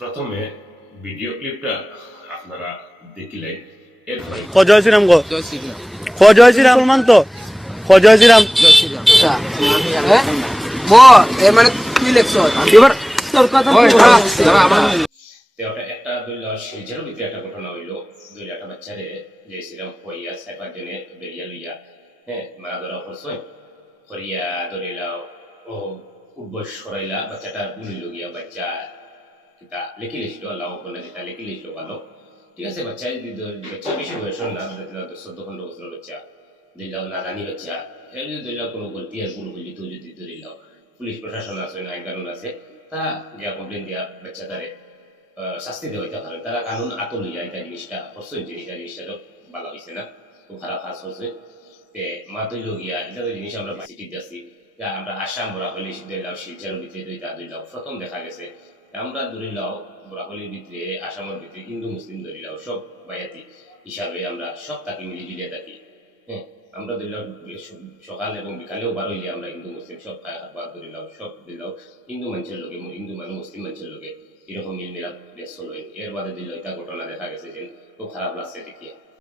প্রথমে ভিডিও ক্লিপটা আপনারা দেখিলে এরপরে জয় শ্রীরাম গো জয় শ্রীরাম। জয় শ্রীরাম মুসলমান তো জয় শ্রীরাম জয় শ্রীরাম। মানে তুই লেখছ এবার তোর কথা ওটা একটা দৈল শিলচর ভিতরে একটা ঘটনা হইল। দৈল একটা বাচ্চারে যে শ্রীরাম হইয়া সাইফার জনে বেরিয়া লইয়া মারা ধরা করছে করিয়া ধরিলা ও খুব বয়স সরাইলা বাচ্চাটা গুলি লগিয়া বাচ্চা কিতা লেখি লিখছিল আল্লাহ বলে কিতা লেখি লিখছিল ভালো ঠিক আছে বাচ্চা বাচ্চা বেশি বয়সের না 14-15 বছরের বাচ্চা দিলাও নারানি বাচ্চা এর যদি দিলাও কোনো গলতি আর ভুল করলি তো যদি দিলাও পুলিশ প্রশাসন আছে আইন কানুন আছে তা যা কমপ্লেন দিয়া বাচ্চা তারে শাস্তি দেওয়া হইতে পারে তারা কানুন আতো লইয়া এটা জিনিসটা করছে যে এটা জিনিসটা ভালো হয়েছে না খুব খারাপ কাজ করছে মা তৈল গিয়া এটা তো জিনিস আমরা সিটি দিয়েছি যা আমরা আসাম বরাহলি দিলাও শিলচার ভিতরে দুইটা দিলাও প্রথম দেখা গেছে আমরা ধরিলাও বরাহলির ভিতরে আসামের ভিতরে হিন্দু মুসলিম ধরিলাও সব বায়াতি হিসাবে আমরা সব তাকে মিলি জুলিয়ে থাকি আমরা ধরিলাও সকাল এবং বিকালেও বার হইলে আমরা হিন্দু মুসলিম সব খায় খাবার ধরিলাও সব দিলাও হিন্দু মানুষের লোকে হিন্দু মানুষ মুসলিম মানুষের লোকে এরকম মিল মিলাপ ব্যস্ত লয় এর বাদে দিল এটা ঘটনা দেখা গেছে যে খুব খারাপ লাগছে দেখিয়ে